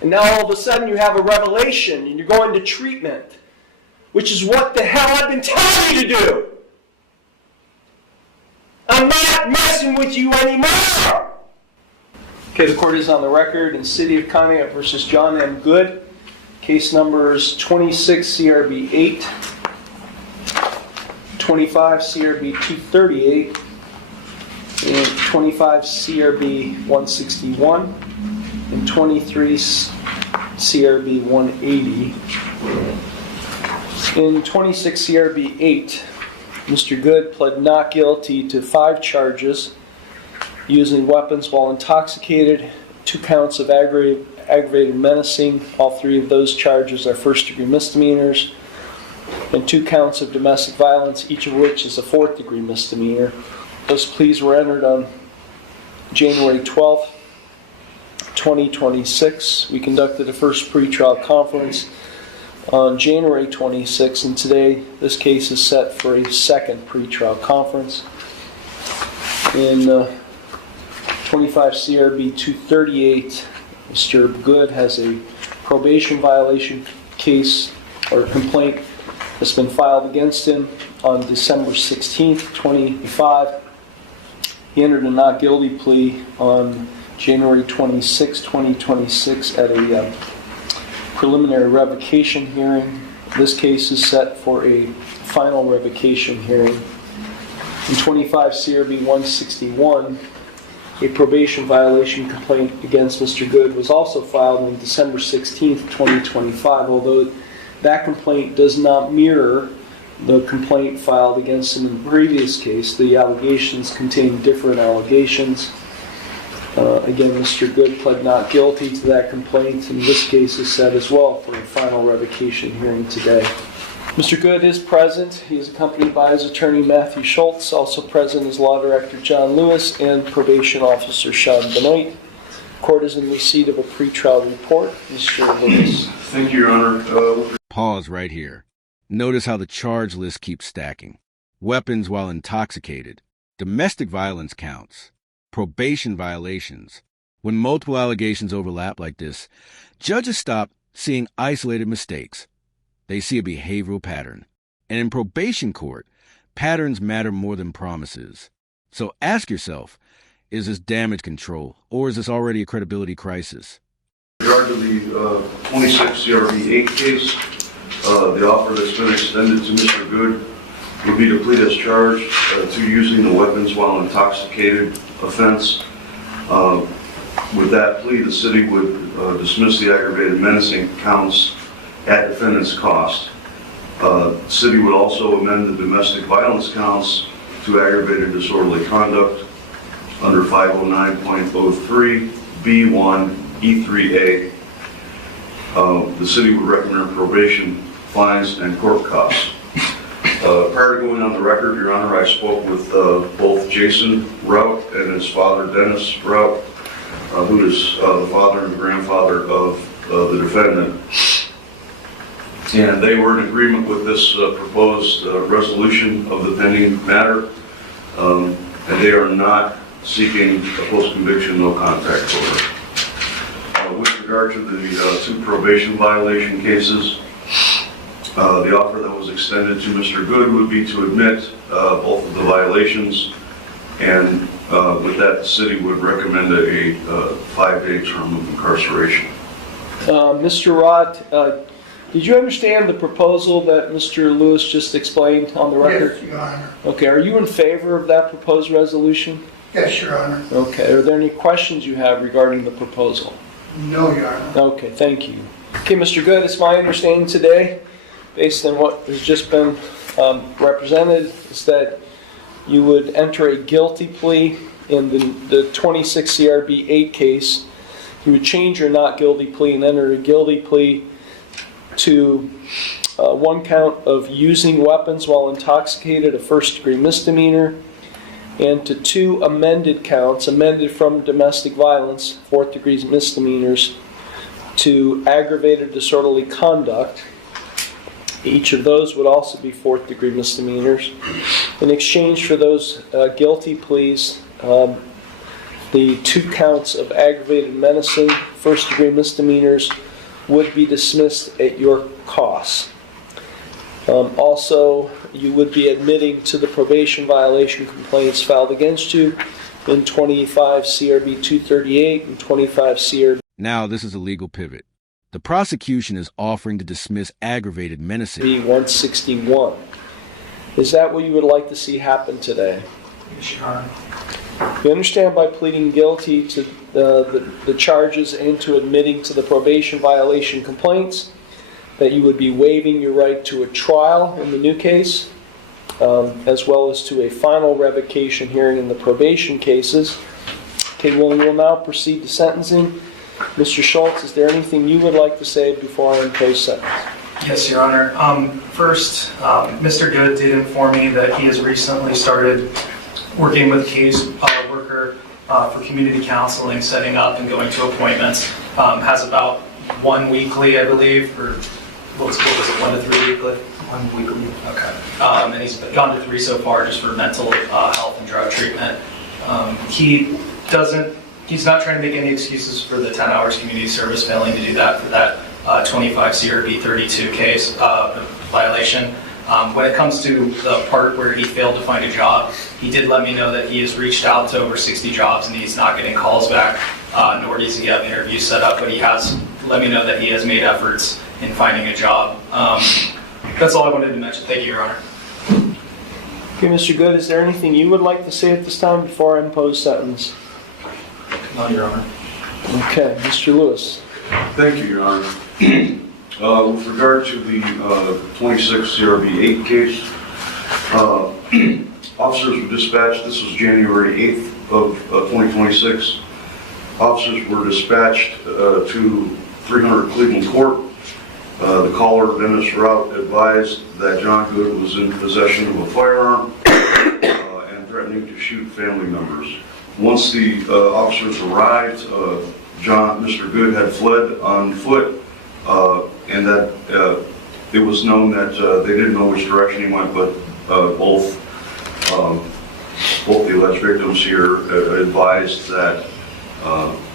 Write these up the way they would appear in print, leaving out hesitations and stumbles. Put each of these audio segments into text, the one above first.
And now all of a sudden you have a revelation and you're going to treatment, which is what the hell I've been telling you to do. I'm not messing with you anymore. Okay, the court is on the record in City of Conneaut versus John M. Good. Case numbers 26 CRB 8, 25 CRB 238, and 25 CRB 161, and 23 CRB 180. In 26 CRB 8, Mr. Good pled not guilty to 5 charges using weapons while intoxicated, 2 counts of aggravated menacing. All 3 of those charges are first-degree misdemeanors, and 2 counts of domestic violence, each of which is a 4th-degree misdemeanor. Those pleas were entered on January 12th, 2026. We conducted a first pretrial conference on January 26th, and today this case is set for a second pretrial conference. In 25 CRB 238, Mr. Good has a probation violation case or complaint that's been filed against him on December 16th, 2025. He entered a not guilty plea on January 26, 2026 at a preliminary revocation hearing. This case is set for a final revocation hearing. In 25 CRB 161, a probation violation complaint against Mr. Good was also filed on December 16th, 2025, although that complaint does not mirror the complaint filed against him in the previous case. The allegations contain different allegations. Again, Mr. Good pled not guilty to that complaint, and this case is set as well for a final revocation hearing today. Mr. Good is present. He is accompanied by his attorney Matthew Schultz. Also present is Law Director John Lewis and Probation Officer Sean Benoit. Court is in receipt of a pretrial report. Mr. Lewis. Thank you, Your Honor. Pause right here. Notice how the charge list keeps stacking. Weapons while intoxicated, domestic violence counts, probation violations. When multiple allegations overlap like this, judges stop seeing isolated mistakes. They see a behavioral pattern. And in probation court, patterns matter more than promises. So ask yourself, is this damage control, or is this already a credibility crisis? With regard to the 26 CRB 8 case, the offer that's been extended to Mr. Good would be to plead as charged to using the weapons while intoxicated offense. With that plea, the city would dismiss the aggravated menacing counts at defendant's cost. The city would also amend the domestic violence counts to aggravated disorderly conduct under 509.03 B1 E3A. The city would recommend probation, fines, and court costs. Prior to going on the record, Your Honor, I spoke with both Jason Rout and his father, Dennis Rout, who is the father and grandfather of the defendant. And they were in agreement with this proposed resolution of the pending matter, and they are not seeking a post-conviction no contact order. With regard to the 2 probation violation cases, the offer that was extended to Mr. Good would be to admit both of the violations, and with that, the city would recommend a 5-day term of incarceration. Mr. Rott, did you understand the proposal that Mr. Lewis just explained on the record? Yes, Your Honor. Okay, are you in favor of that proposed resolution? Yes, Your Honor. Okay, are there any questions you have regarding the proposal? No, Your Honor. Okay, thank you. Okay, Mr. Good, it's my understanding today, based on what has just been represented, is that you would enter a guilty plea in the 26 CRB 8 case. You would change your not guilty plea and enter a guilty plea to 1 count of using weapons while intoxicated, a first-degree misdemeanor, and to 2 amended counts, amended from domestic violence, 4th-degree misdemeanors, to aggravated disorderly conduct. Each of those would also be 4th-degree misdemeanors. In exchange for those guilty pleas, The 2 counts of aggravated menacing, first-degree misdemeanors would be dismissed at your cost. Also, you would be admitting to the probation violation complaints filed against you in 25 CRB 238 and 25 CRB. Now, this is a legal pivot. The prosecution is offering to dismiss aggravated menacing. 161. Is that what you would like to see happen today? Yes, Your Honor. You understand by pleading guilty to the charges and to admitting to the probation violation complaints that you would be waiving your right to a trial in the new case, as well as to a final revocation hearing in the probation cases. Okay, well, we will now proceed to sentencing. Mr. Schultz, is there anything you would like to say before I impose sentence? Yes, Your Honor. First, Mr. Good did inform me that he has recently started working with a case worker for community counseling, setting up and going to appointments. Has about 1 weekly, I believe, or what was it, 1 to 3 weekly? 1 weekly. Okay. And he's gone to 3 so far just for mental health and drug treatment. He's not trying to make any excuses for the 10 hours community service, failing to do that for that 25 CRB 32 case violation. When it comes to the part where he failed to find a job, he did let me know that he has reached out to over 60 jobs and he's not getting calls back, nor does he have interviews set up, but he has let me know that he has made efforts in finding a job. That's all I wanted to mention. Thank you, Your Honor. Okay, Mr. Good, is there anything you would like to say at this time before I impose sentence? No, Your Honor. Okay, Mr. Lewis. Thank you, Your Honor. With regard to the 26 CRB 8 case, officers were dispatched, this was January 8th of 2026. Officers were dispatched to 300 Cleveland Court. The caller, Dennis Rout, advised that John Good was in possession of a firearm and threatening to shoot family members. Once the officers arrived, Mr. Good had fled on foot, and that it was known that they didn't know which direction he went, but both the alleged victims here advised that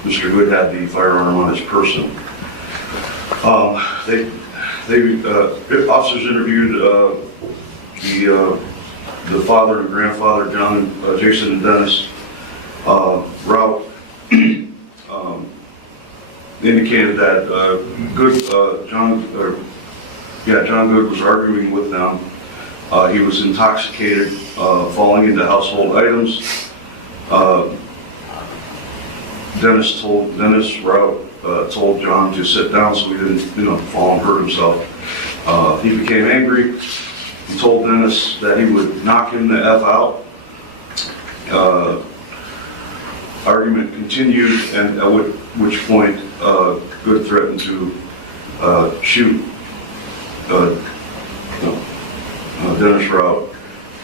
Mr. Good had the firearm on his person. Officers interviewed the father and grandfather, Jason and Dennis. Rout indicated that John Good was arguing with them. He was intoxicated, falling into household items. Dennis Rout told John to sit down so he didn't fall and hurt himself. He became angry. He told Dennis that he would knock him the F out. Argument continued, and at which point Good threatened to shoot Dennis Rout,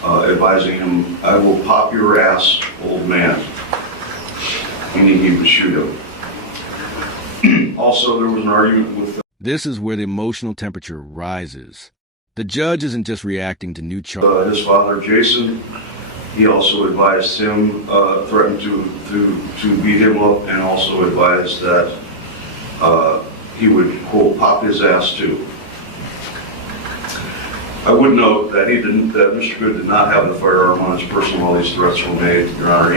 advising him, "I will pop your ass, old man," meaning he would shoot him. Also, there was an argument with... This is where the emotional temperature rises. The judge isn't just reacting to new charges. His father, Jason, he also advised him, threatened to beat him up, and also advised that he would, quote, pop his ass too. I would note that Mr. Good did not have the firearm on his person while these threats were made, Your Honor.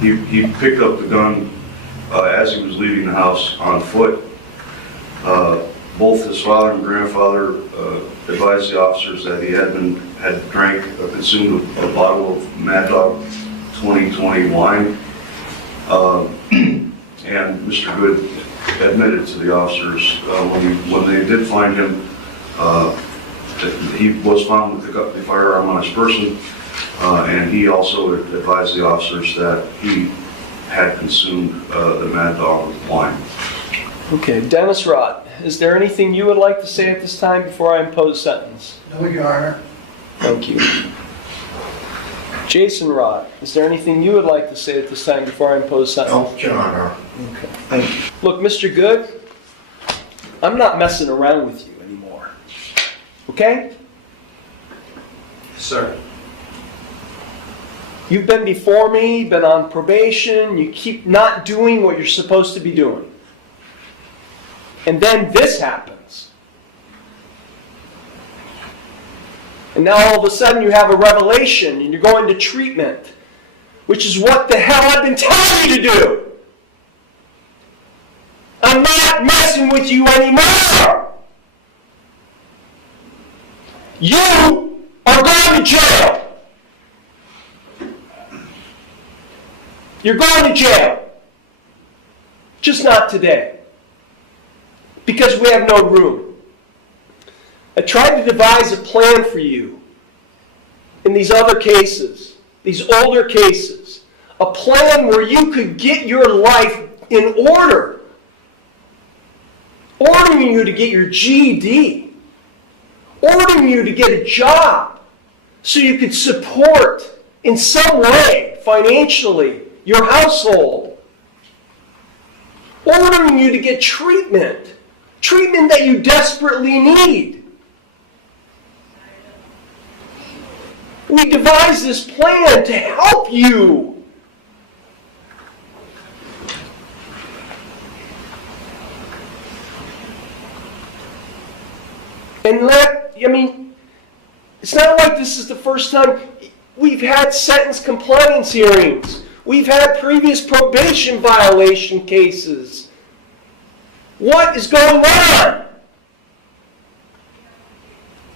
He picked up the gun as he was leaving the house on foot. Both his father and grandfather advised the officers that he had drank or consumed a bottle of Mad Dog 2020 wine. And Mr. Good admitted to the officers when they did find him, he was found with the firearm on his person, and he also advised the officers that he had consumed the Mad Dog wine. Okay, Dennis Rout, is there anything you would like to say at this time before I impose sentence? No, Your Honor. Thank you. Jason Rout, is there anything you would like to say at this time before I impose sentence? No, Your Honor. Okay, thank you. Look, Mr. Good, I'm not messing around with you anymore. Okay? Sir. You've been before me, been on probation, you keep not doing what you're supposed to be doing. And then this happens. And now all of a sudden you have a revelation and you're going to treatment, which is what the hell I've been telling you to do. I'm not messing with you anymore. You are going to jail. You're going to jail. Just not today. Because we have no room. I tried to devise a plan for you in these other cases, these older cases. A plan where you could get your life in order. Ordering you to get your GED. Ordering you to get a job so you could support in some way, financially, your household. Ordering you to get treatment. Treatment that you desperately need. We devised this plan to help you. And it's not like this is the first time. We've had sentence compliance hearings. We've had previous probation violation cases. What is going on?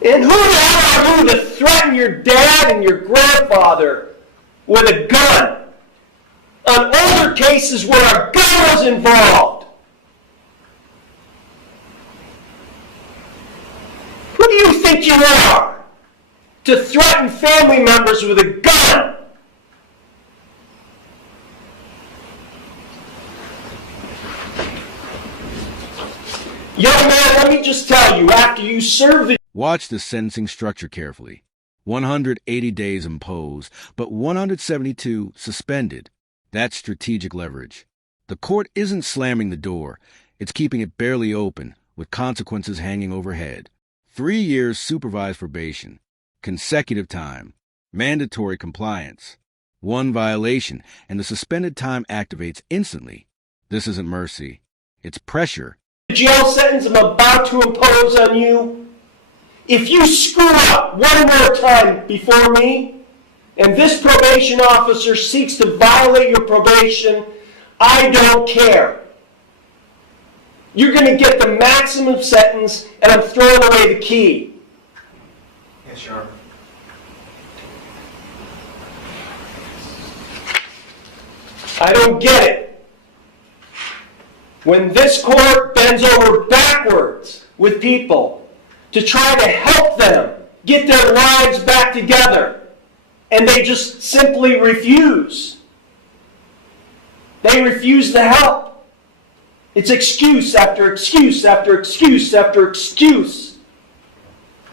And who the hell are you to threaten your dad and your grandfather with a gun on older cases where a gun was involved? Who do you think you are to threaten family members with a gun? Young man, let me just tell you, after you serve the... Watch the sentencing structure carefully. 180 days imposed, but 172 suspended. That's strategic leverage. The court isn't slamming the door. It's keeping it barely open, with consequences hanging overhead. 3 years supervised probation, consecutive time, mandatory compliance. One violation, and the suspended time activates instantly. This isn't mercy. It's pressure. The jail sentence I'm about to impose on you, if you screw up one more time before me, and this probation officer seeks to violate your probation, I don't care. You're going to get the maximum sentence, and I'm throwing away the key. Yes, Your Honor. I don't get it. When this court bends over backwards with people to try to help them get their lives back together, and they just simply refuse. They refuse the help. It's excuse after excuse after excuse after excuse.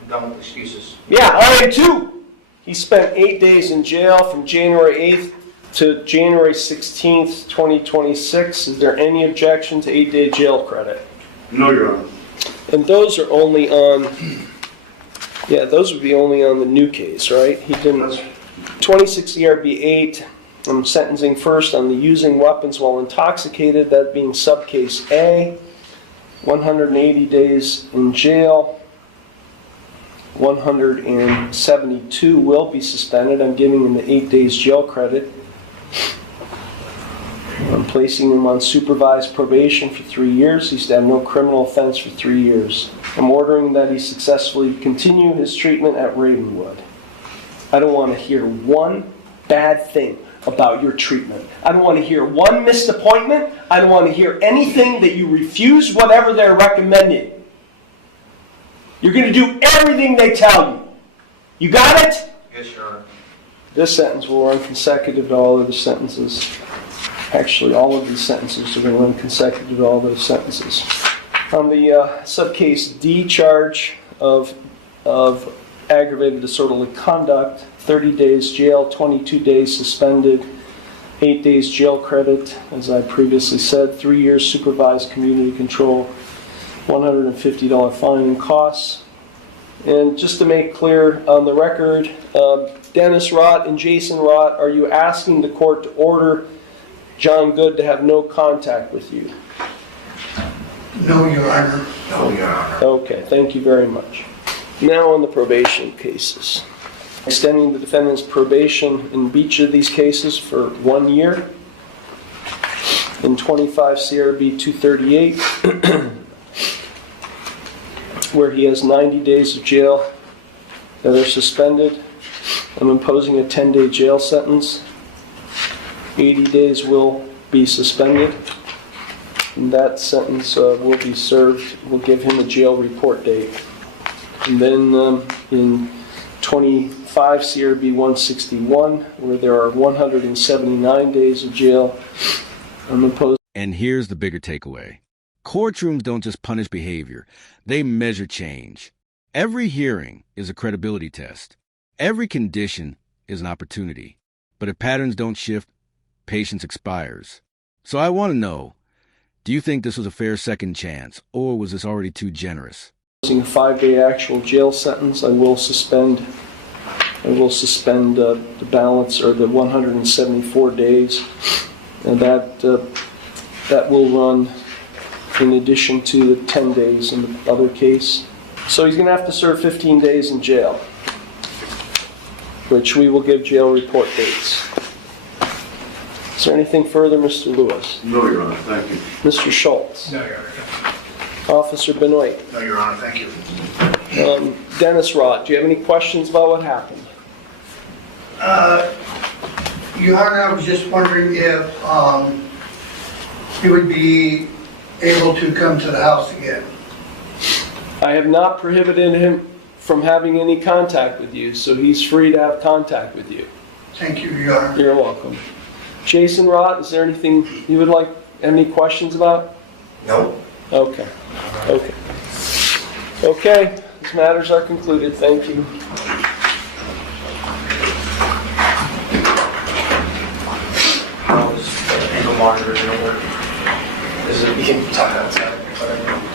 I'm done with excuses. Yeah, I am too. He spent 8 days in jail from January 8th to January 16th, 2026. Is there any objection to 8-day jail credit? No, Your Honor. And those are only on, those would be only on the new case, right? He didn't, 26 ERB 8, I'm sentencing first on the using weapons while intoxicated, that being subcase A, 180 days in jail, 172 will be suspended. I'm giving him the 8 days jail credit. I'm placing him on supervised probation for 3 years. He's to have no criminal offense for 3 years. I'm ordering that he successfully continue his treatment at Ravenwood. I don't want to hear one bad thing about your treatment. I don't want to hear one missed appointment. I don't want to hear anything that you refuse whatever they're recommending. You're going to do everything they tell you. You got it? Yes, Your Honor. This sentence will run consecutive to all of the sentences. Actually, all of these sentences are going to run consecutive to all those sentences. On the subcase D charge of aggravated disorderly conduct, 30 days jail, 22 days suspended, 8 days jail credit, as I previously said, 3 years supervised community control, $150 fine and costs. And just to make clear on the record, Dennis Rott and Jason Rott, are you asking the court to order John Good to have no contact with you? No, Your Honor. No, Your Honor. Okay, thank you very much. Now on the probation cases. Extending the defendant's probation in each of these cases for 1 year. In 25 CRB 238, where he has 90 days of jail that are suspended. I'm imposing a 10-day jail sentence. 80 days will be suspended. And that sentence will be served. We'll give him a jail report date. And then in 25 CRB 161, where there are 179 days of jail, I'm imposing. And here's the bigger takeaway. Courtrooms don't just punish behavior, they measure change. Every hearing is a credibility test. Every condition is an opportunity. But if patterns don't shift, patience expires. So I want to know, do you think this was a fair second chance, or was this already too generous? A 5-day actual jail sentence. I will suspend the balance, or the 174 days, and that will run in addition to the 10 days in the other case. So he's going to have to serve 15 days in jail, which we will give jail report dates. Is there anything further, Mr. Lewis? No, Your Honor, thank you. Mr. Schultz? No, Your Honor. Officer Benoit? No, Your Honor, thank you. Dennis Rott, do you have any questions about what happened? Your Honor, I was just wondering if he would be able to come to the house again. I have not prohibited him from having any contact with you, so he's free to have contact with you. Thank you, Your Honor. You're welcome. Jason Rott, is there anything you would like, any questions about? No. Okay. Okay. Okay, these matters are concluded. Thank you. How is the ankle monitor going to work? Is it, you can talk outside, whatever.